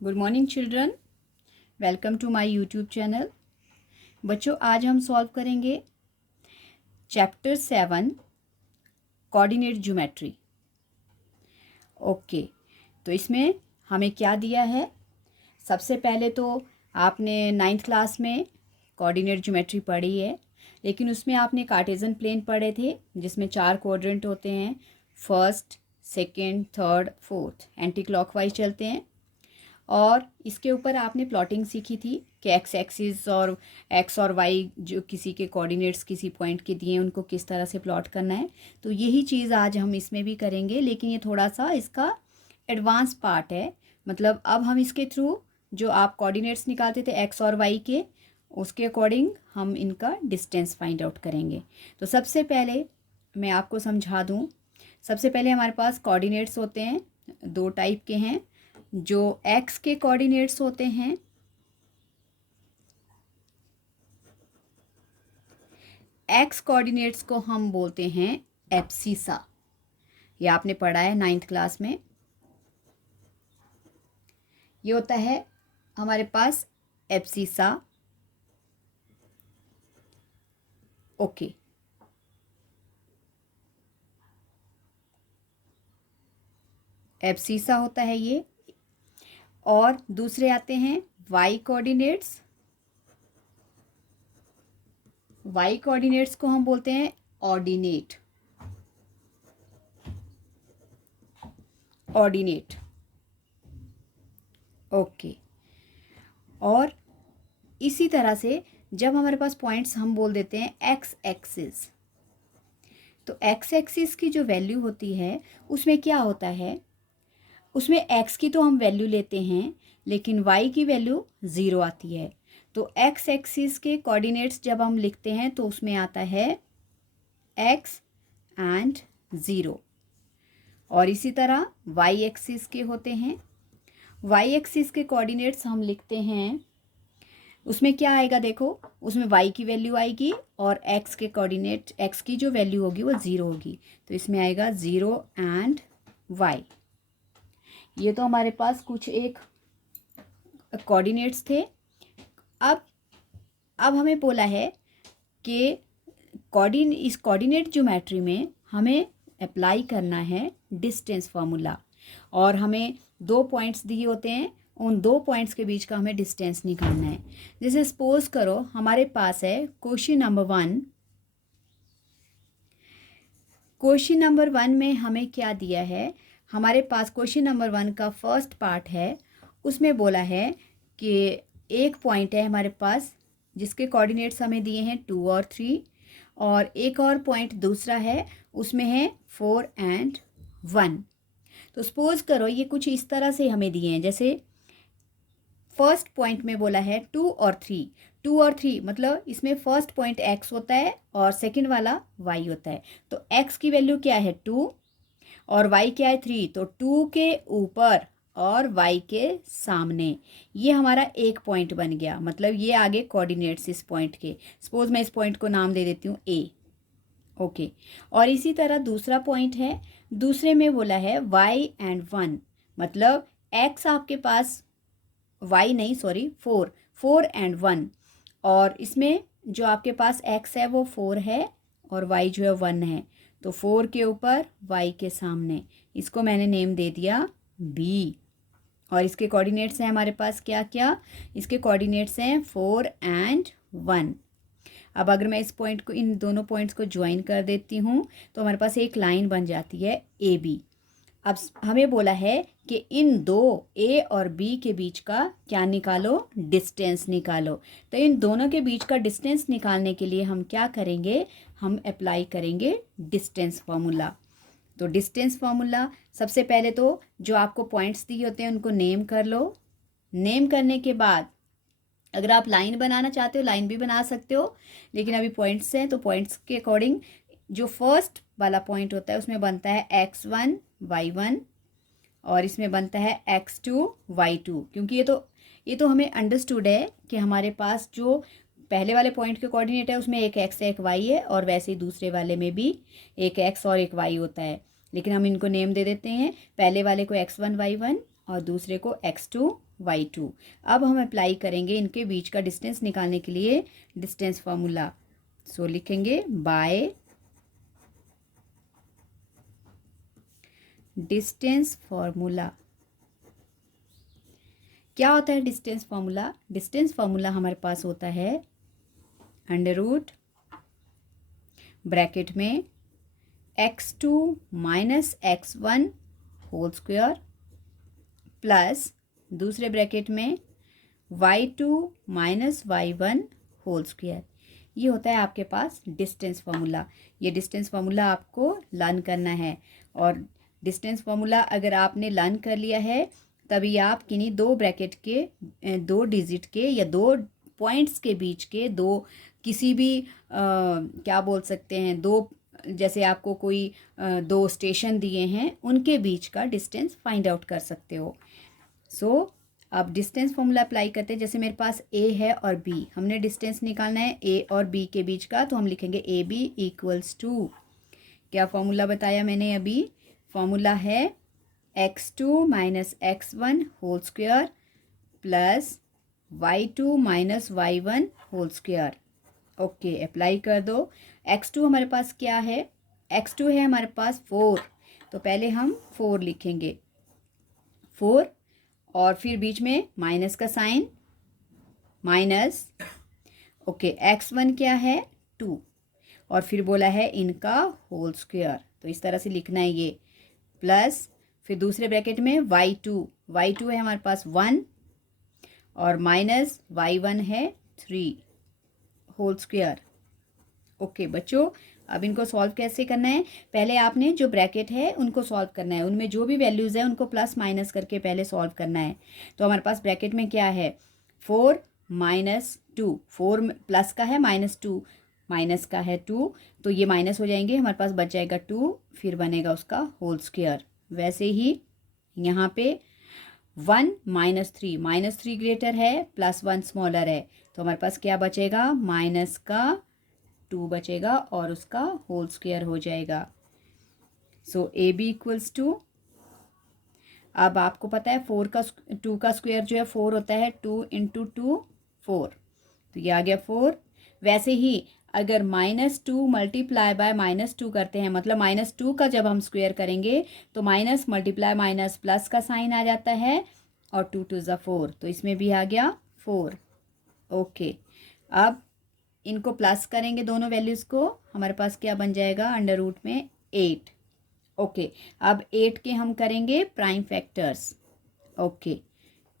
Good morning children, welcome to my YouTube channel. बच्चों, आज हम सॉल्व करेंगे चैप्टर 7 कोऑर्डिनेट ज्योमेट्री। ओके, तो इसमें हमें क्या दिया है? सबसे पहले तो आपने 9th क्लास में कोऑर्डिनेट ज्योमेट्री पढ़ी है, लेकिन उसमें आपने कार्टेशियन प्लेन पढ़े थे जिसमें 4 क्वाड्रेंट होते हैं। First, second, third, fourth anti clockwise चलते हैं। और इसके ऊपर आपने प्लॉटिंग सीखी थी कि एक्स एक्सिस और एक्स और वाई जो किसी के कोऑर्डिनेट्स किसी पॉइंट के दिए उनको किस तरह से प्लॉट करना है। तो यही चीज़ आज हम इसमें भी करेंगे, लेकिन ये थोड़ा सा इसका एडवांस पार्ट है। मतलब अब हम इसके थ्रू जो आप कोऑर्डिनेट्स निकालते थे एक्स और वाई के, उसके अकॉर्डिंग हम इनका डिस्टेंस फाइंड आउट करेंगे। तो सबसे पहले मैं आपको समझा दूँ। सबसे पहले हमारे पास कोऑर्डिनेट्स होते हैं, 2 टाइप के हैं। जो एक्स के कोऑर्डिनेट्स होते हैं, एक्स कोऑर्डिनेट्स को हम बोलते हैं एब्सिसा। ये आपने पढ़ा है 9th क्लास में। ये होता है हमारे पास एब्सिसा। ओके, एब्सिसा होता है ये। और दूसरे आते हैं वाई कोऑर्डिनेट्स। वाई कोऑर्डिनेट्स को हम बोलते हैं ऑर्डिनेट। Ordinate, okay. और इसी तरह से जब हमारे पास पॉइंट्स हम बोल देते हैं एक्स एक्सिस, तो एक्स एक्सिस की जो वैल्यू होती है उसमें क्या होता है? उसमें एक्स की तो हम वैल्यू लेते हैं, लेकिन वाई की वैल्यू 0 आती है। तो एक्स एक्सिस के कोऑर्डिनेट्स जब हम लिखते हैं तो उसमें आता है एक्स एंड 0। और इसी तरह वाई एक्सिस के होते हैं। वाई एक्सिस के कोऑर्डिनेट्स हम लिखते हैं, उसमें क्या आएगा? देखो, उसमें वाई की वैल्यू आएगी और एक्स के कोऑर्डिनेट, एक्स की जो वैल्यू होगी वो 0 होगी। तो इसमें आएगा 0 एंड वाई। ये तो हमारे पास कुछ एक कोऑर्डिनेट्स थे। अब हमें बोला है कि इस कोऑर्डिनेट ज्योमेट्री में हमें अप्लाई करना है डिस्टेंस फार्मूला। और हमें 2 पॉइंट्स दिए होते हैं, उन 2 पॉइंट्स के बीच का हमें डिस्टेंस निकालना है। जैसे सपोज करो हमारे पास है क्वेश्चन नंबर 1। क्वेश्चन नंबर 1 में हमें क्या दिया है? हमारे पास क्वेश्चन नंबर 1 का फर्स्ट पार्ट है, उसमें बोला है कि एक पॉइंट है हमारे पास जिसके कोऑर्डिनेट्स हमें दिए हैं 2 और 3, और एक और पॉइंट दूसरा है उसमें है 4 एंड 1। तो सपोज करो ये कुछ इस तरह से हमें दिए हैं। जैसे फर्स्ट पॉइंट में बोला है 2 और 3। 2 और 3 मतलब इसमें फर्स्ट पॉइंट एक्स होता है और सेकंड वाला वाई होता है। तो एक्स की वैल्यू क्या है? 2 और वाई क्या है? 3। तो 2 के ऊपर और वाई के सामने ये हमारा एक पॉइंट बन गया। मतलब ये आगे कोऑर्डिनेट्स इस पॉइंट के। सपोज मैं इस पॉइंट को नाम दे देती हूँ ए। ओके, और इसी तरह दूसरा पॉइंट है, दूसरे में बोला है वाई एंड 1। मतलब एक्स आपके पास, वाई नहीं सॉरी 4 एंड 1। और इसमें जो आपके पास एक्स है वो 4 है और वाई जो है 1 है। तो 4 के ऊपर वाई के सामने, इसको मैंने नेम दे दिया बी। और इसके कोऑर्डिनेट्स हैं हमारे पास क्या क्या? इसके कोऑर्डिनेट्स हैं 4 एंड 1। अब अगर मैं इस पॉइंट को, इन दोनों पॉइंट्स को ज्वाइन कर देती हूँ तो हमारे पास एक लाइन बन जाती है ए बी। अब हमें बोला है कि इन दो ए और बी के बीच का क्या निकालो? डिस्टेंस निकालो। तो इन दोनों के बीच का डिस्टेंस निकालने के लिए हम क्या करेंगे? हम अप्लाई करेंगे डिस्टेंस फार्मूला। तो डिस्टेंस फार्मूला, सबसे पहले तो जो आपको पॉइंट्स दिए होते हैं उनको नेम कर लो। नेम करने के बाद अगर आप लाइन बनाना चाहते हो लाइन भी बना सकते हो, लेकिन अभी पॉइंट्स हैं तो पॉइंट्स के अकॉर्डिंग जो फर्स्ट वाला पॉइंट होता है उसमें बनता है x1 y1, और इसमें बनता है x2 y2। क्योंकि ये तो हमें अंडरस्टूड है कि हमारे पास जो पहले वाले पॉइंट के कोऑर्डिनेट है उसमें एक x है एक y है, और वैसे ही दूसरे वाले में भी एक x और एक y होता है। लेकिन हम इनको नेम दे देते हैं, पहले वाले को x1 y1 और दूसरे को x2 y2। अब हम अप्लाई करेंगे इनके बीच का डिस्टेंस निकालने के लिए डिस्टेंस फार्मूला। सो लिखेंगे बाय डिस्टेंस फार्मूला। क्या होता है डिस्टेंस फार्मूला? डिस्टेंस फार्मूला हमारे पास होता है अंडर रूट ब्रैकेट में x2 minus x1 whole square plus दूसरे ब्रैकेट में y2 minus y1 whole square. ये होता है आपके पास डिस्टेंस फार्मूला। ये डिस्टेंस फार्मूला आपको लर्न करना है, और डिस्टेंस फार्मूला अगर आपने लर्न कर लिया है तभी आप किन्हीं दो ब्रैकेट के दो डिजिट के या दो पॉइंट्स के बीच के दो किसी भी क्या बोल सकते हैं, दो जैसे आपको कोई दो स्टेशन दिए हैं उनके बीच का डिस्टेंस फाइंड आउट कर सकते हो। सो अब डिस्टेंस फॉर्मूला अप्लाई करते हैं। जैसे मेरे पास ए है और बी, हमने डिस्टेंस निकालना है ए और बी के बीच का, तो हम लिखेंगे ए बी इक्वल्स टू, क्या फॉर्मूला बताया मैंने अभी? फॉर्मूला है x2 minus x1 whole square plus y2 minus y1 whole square. Okay, apply कर दो। x2 हमारे पास क्या है? x2 है हमारे पास 4, तो पहले हम 4 लिखेंगे, 4 और फिर बीच में माइनस का साइन माइनस। ओके, x1 क्या है? 2 और फिर बोला है इनका होल स्क्वायर, तो इस तरह से लिखना है ये, प्लस फिर दूसरे ब्रैकेट में y2 है हमारे पास 1 और माइनस y1 है 3 होल स्क्वायर। ओके बच्चों, अब इनको सॉल्व कैसे करना है? पहले आपने जो ब्रैकेट है उनको सॉल्व करना है, उनमें जो भी वैल्यूज़ है उनको प्लस माइनस करके पहले सॉल्व करना है। तो हमारे पास ब्रैकेट में क्या है? 4 माइनस 2, 4 प्लस का है माइनस 2, माइनस का है 2, तो ये माइनस हो जाएंगे, हमारे पास बच जाएगा 2, फिर बनेगा उसका होल स्क्वायर। वैसे ही यहाँ पे 1 माइनस 3 ग्रेटर है प्लस 1 स्मॉलर है, तो हमारे पास क्या बचेगा? माइनस का 2 बचेगा और उसका होल स्क्वायर हो जाएगा। सो ए बी इक्वल्स टू, अब आपको पता है 2 का स्क्वायर जो है 4 होता है, 2 इंटू 2 4, तो ये आ गया 4। वैसे ही अगर -2 मल्टीप्लाई बाय -2 करते हैं, मतलब -2 का जब हम स्क्वायर करेंगे तो माइनस मल्टीप्लाई माइनस प्लस का साइन आ जाता है और 2 2 ज़ा 4, तो इसमें भी आ गया 4। ओके, अब इनको प्लस करेंगे दोनों वैल्यूज़ को, हमारे पास क्या बन जाएगा? अंडर रूट में 8। ओके, अब 8 के हम करेंगे प्राइम फैक्टर्स। ओके,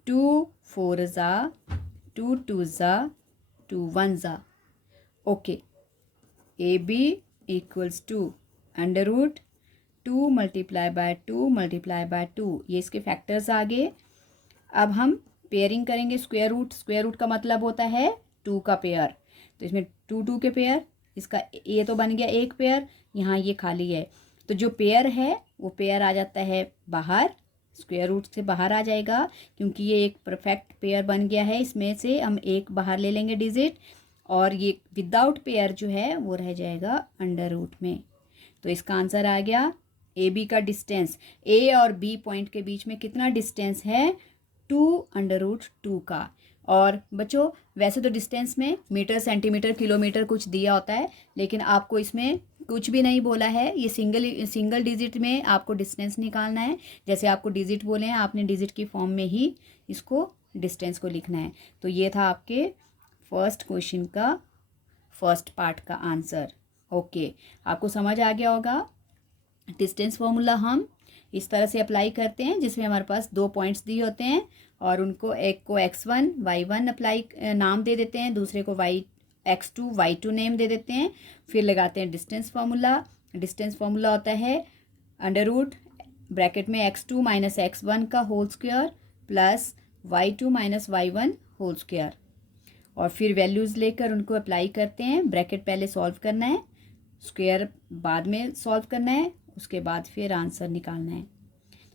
2 4 ज़ा 2 2 ज़ा 2 1 ज़ा। Okay, A B equals to under root 2 multiply by 2 multiply by 2, ये इसके फैक्टर्स आ गए। अब हम पेयरिंग करेंगे, स्क्वायर रूट का मतलब होता है 2 का पेयर, तो इसमें 2 2 के पेयर, इसका ये तो बन गया एक पेयर, यहाँ ये खाली है, तो जो पेयर है वो पेयर आ जाता है बाहर, स्क्वायर रूट से बाहर आ जाएगा, क्योंकि ये एक परफेक्ट पेयर बन गया है। इसमें से हम एक बाहर ले लेंगे डिजिट, और ये विदाउट पेयर जो है वो रह जाएगा अंडर रूट में। तो इसका आंसर आ गया ए बी का डिस्टेंस, ए और बी पॉइंट के बीच में कितना डिस्टेंस है? 2 अंडर रूट 2 का। और बच्चों वैसे तो डिस्टेंस में मीटर सेंटीमीटर किलोमीटर कुछ दिया होता है, लेकिन आपको इसमें कुछ भी नहीं बोला है, ये सिंगल डिजिट में आपको डिस्टेंस निकालना है। जैसे आपको डिजिट बोले हैं, आपने डिजिट की फॉर्म में ही इसको डिस्टेंस को लिखना है। तो ये था आपके फर्स्ट क्वेश्चन का फर्स्ट पार्ट का आंसर। ओके, आपको समझ आ गया होगा। डिस्टेंस फॉर्मूला हम इस तरह से अप्लाई करते हैं, जिसमें हमारे पास 2 पॉइंट्स दिए होते हैं और उनको एक को x1 y1 अप्लाई नाम दे देते हैं, दूसरे को x2 y2 नेम दे देते हैं, फिर लगाते हैं डिस्टेंस फार्मूला। डिस्टेंस फार्मूला होता है अंडर रूट ब्रैकेट में x2 माइनस x1 का whole square plus y2 minus y1 whole square, और फिर वैल्यूज़ लेकर उनको अप्लाई करते हैं। ब्रैकेट पहले सॉल्व करना है, स्क्वायर बाद में सॉल्व करना है, उसके बाद फिर आंसर निकालना है।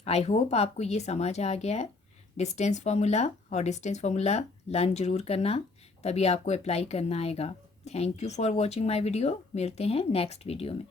आई होप आपको ये समझ आ गया है डिस्टेंस फार्मूला, और डिस्टेंस फार्मूला लर्न ज़रूर करना, तभी आपको अप्लाई करना आएगा। Thank you for watching my video. मिलते हैं नेक्स्ट वीडियो में।